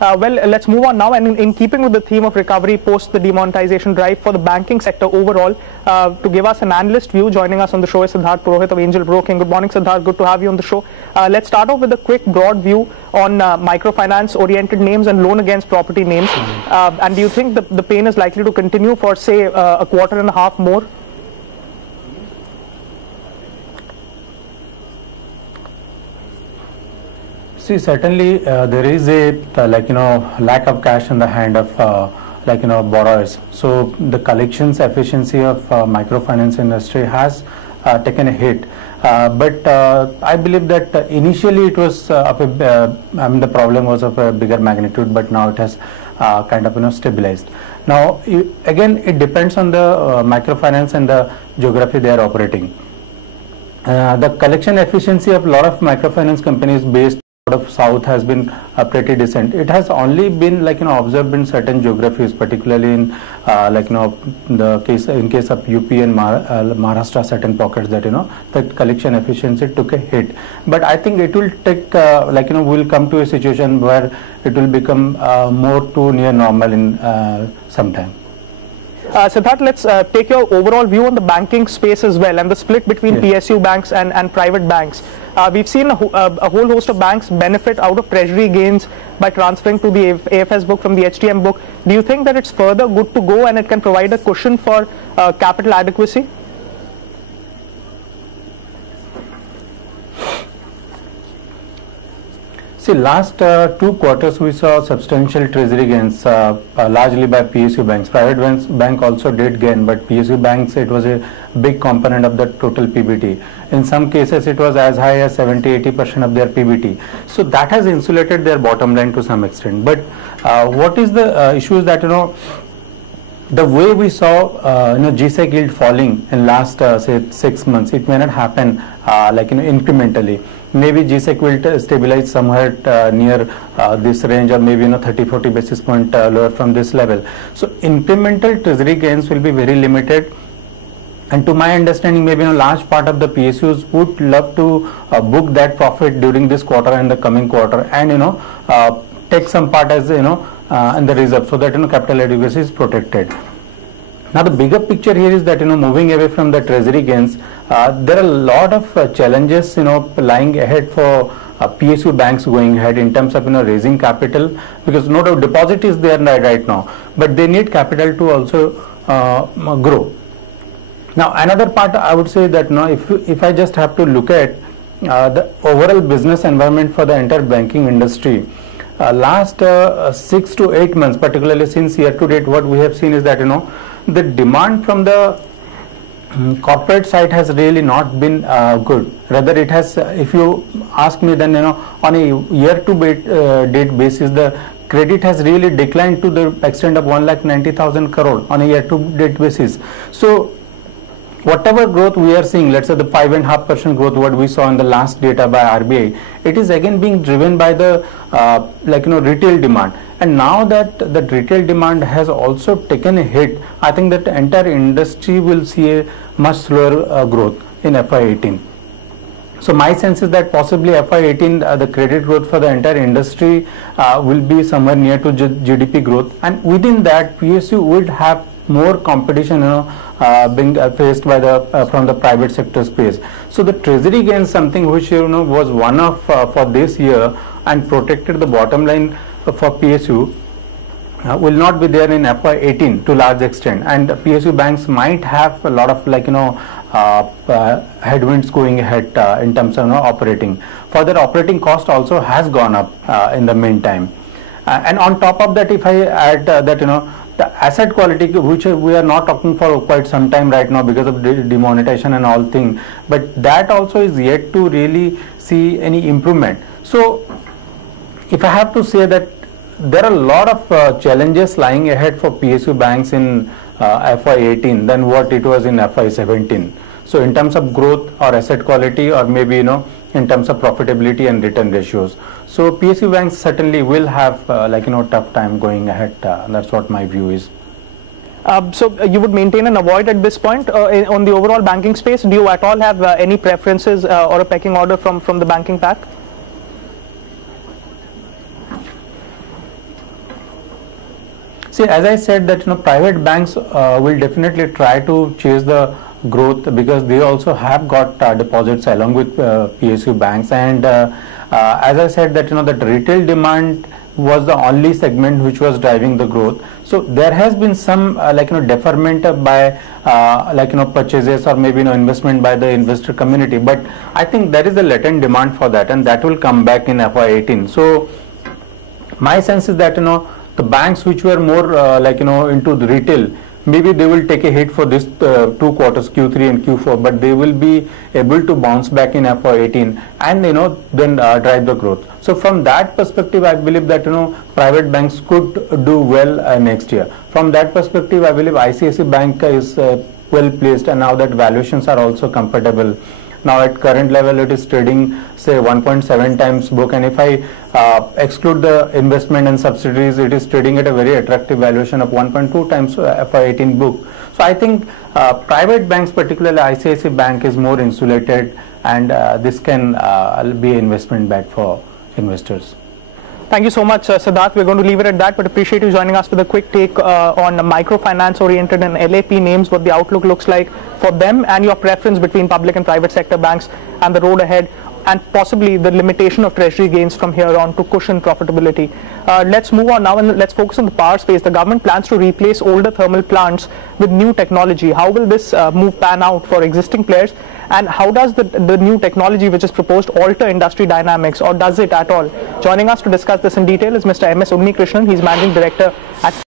Well, let's move on now. And in keeping with the theme of recovery post the demonetization drive for the banking sector overall, to give us an analyst view, joining us on the show is Siddharth Purohit of Angel Broking. Good morning, Siddharth. Good to have you on the show. Let's start off with a quick, broad view on microfinance-oriented names and loan against property names. And do you think the pain is likely to continue for, say, a quarter and a half more? See, certainly there is a lack of cash in the hand of borrowers. So the collections efficiency of microfinance industry has taken a hit. But I believe that initially it was the problem was of a bigger magnitude, but now it has kind of stabilized. Now again, it depends on the microfinance and the geography they are operating. The collection efficiency of a lot of microfinance companies based out of South has been pretty decent. It has only been observed in certain geographies, particularly in in case of UP and Maharashtra, certain pockets that that collection efficiency took a hit. But I think it will take we'll come to a situation where it will become more to near normal in some time. Siddharth, let's take your overall view on the banking space as well and the split between PSU banks and private banks. We've seen a whole host of banks benefit out of treasury gains by transferring to the AFS book from the HTM book. Do you think that it's further good to go and it can provide a cushion for capital adequacy? See, last 2 quarters we saw substantial treasury gains, largely by PSU banks. Private bank also did gain, but PSU banks, it was a big component of the total PBT. In some cases, it was as high as 70-80% of their PBT. So that has insulated their bottom line to some extent. But what is the issue is that the way we saw G-Sec yield falling in last say 6 months, it may not happen incrementally. Maybe G-Sec will stabilize somewhere near this range, or maybe 30-40 basis point lower from this level. So incremental treasury gains will be very limited. And to my understanding, maybe a large part of the PSUs would love to book that profit during this quarter and the coming quarter, and take some part as in the reserve, so that capital adequacy is protected. Now the bigger picture here is that moving away from the treasury gains, there are a lot of challenges lying ahead for PSU banks going ahead in terms of raising capital, because no doubt deposit is there right now, but they need capital to also grow. Now another part I would say that if I just have to look at the overall business environment for the entire banking industry, last 6 to 8 months, particularly since year to date, what we have seen is that the demand from the corporate side has really not been good. Rather, it has, if you ask me, then on a year to date basis, the credit has really declined to the extent of 1,90,000 crore on a year to date basis. So whatever growth we are seeing, let's say the 5.5% growth what we saw in the last data by RBI, it is again being driven by the retail demand. And now that the retail demand has also taken a hit, I think that the entire industry will see a much slower growth in FY18. So my sense is that possibly FY18 the credit growth for the entire industry will be somewhere near to GDP growth, and within that PSU would have more competition being faced by the from the private sector space. So the treasury gain, something which was one of for this year and protected the bottom line for PSU, will not be there in FY18 to large extent, and PSU banks might have a lot of headwinds going ahead in terms of operating. Further, operating cost also has gone up in the meantime, and on top of that, if I add that the asset quality, which we are not talking for quite some time right now because of demonetization and all things, but that also is yet to really see any improvement. So if I have to say that there are a lot of challenges lying ahead for PSU banks in FY18 than what it was in FY17. So in terms of growth or asset quality, or maybe in terms of profitability and return ratios, so PSU banks certainly will have tough time going ahead. That's what my view is. So you would maintain and avoid at this point on the overall banking space? Do you at all have any preferences or a pecking order from the banking pack? See, as I said that private banks will definitely try to chase the growth because they also have got deposits along with PSU banks, and as I said that that retail demand was the only segment which was driving the growth. So there has been some deferment by purchases or maybe investment by the investor community, but I think there is a latent demand for that, and that will come back in FY18. So my sense is that the banks which were more into the retail, maybe they will take a hit for this 2 quarters, Q3 and Q4, but they will be able to bounce back in FY18 and then drive the growth. So from that perspective, I believe that private banks could do well next year. From that perspective, I believe ICICI Bank is well placed, and now that valuations are also comfortable. Now at current level it is trading say 1.7 times book, and if I exclude the investment and subsidiaries, it is trading at a very attractive valuation of 1.2 times FY18 book. So I think private banks, particularly ICICI Bank, is more insulated, and this can be an investment bet for investors. Thank you so much, Siddharth. We're going to leave it at that, but appreciate you joining us with a quick take on microfinance oriented and LAP names, what the outlook looks like for them, and your preference between public and private sector banks and the road ahead, and possibly the limitation of treasury gains from here on to cushion profitability. Let's move on now and let's focus on the power space. The government plans to replace older thermal plants with new technology. How will this move pan out for existing players, and how does the new technology which is proposed alter industry dynamics, or does it at all? Joining us to discuss this in detail is Mr. M.S. Unnikrishnan. He's Managing Director at